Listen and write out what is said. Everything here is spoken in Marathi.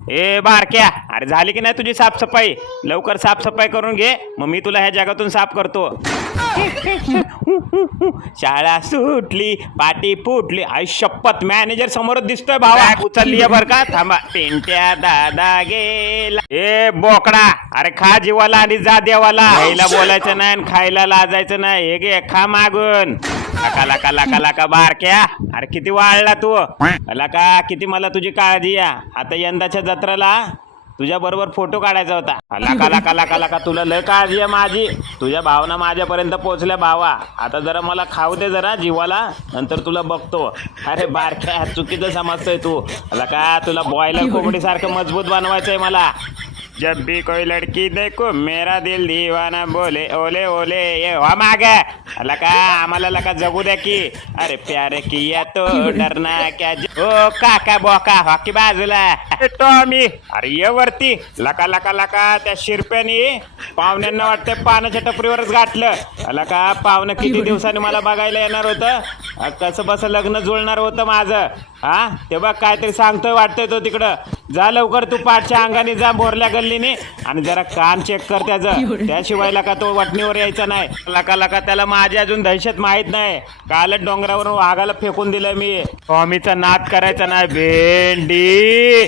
ए बारक्या, अरे झाली की नाही तुझी साफसफाई? लवकर साफसफाई करून घे, मग मी तुला ह्या जगातून साफ करतो. शाळा सुटली, पाटी फुटली. आई शपथ, मॅनेजर समोरच दिसतोय भावा. उचलली बर का? थांबा. पेंट्या दादा गेला. ए बोकडा, अरे खा जीवाला आणि जा देवाला. खायला बोलायचं नाही आणि खायला लाजायचं नाही. हे घे, खा मागून. लका लका लका लका बारक्या, अरे किती वाळला तू. लका किती मला तुझी काळजी या. आता यंदाच्या जत्रेला तुझ्या बरोबर फोटो काढायचा होता. लका लका लका लका, तुला लय काळजी आहे माझी. तुझ्या भावना माझ्यापर्यंत पोहोचल्या भावा. आता जरा मला खाऊ दे जरा जीवाला, नंतर तुला बघतो. अरे बारक्या, चुकीचं समजतोय तू. लका तुला बॉयलर कोंबडी सारखं मजबूत बनवायचंय मला. जब भी कोई लड़की देखो मेरा दिल दीवाना बोले ओले ओले. ये वा माग लका, आम्हाला लका जगू द्या की. अरे प्यारे किया तो डरना क्या. ओ काका बोका हॉकी बाजूला. टॉमी, अरे ये वरती. लका लका लका, त्या शिरप्यानी पाहुण्यांना वाटतं पानाच्या टपरीवरच गाठलं. लका पाहुणं किती दिवसांनी मला बघायला येणार होतं. कसं बसं लग्न जुळणार होतं माझं. हा ते बघ काहीतरी सांगतोय वाटतंय तो तिकडं. जा लवकर तू पाठच्या अंगाने जा बोरल्या गल्लीने आणि जरा कान चेक कर त्याचं. त्याशिवाय लका तो वटणीवर यायचा नाही. लका लका, त्याला माझी अजून दहशत माहीत नाही. कालच डोंगरावरून वाघाला फेकून दिलं मी. टॉमीचा नाद करायचा नाही भेंडी.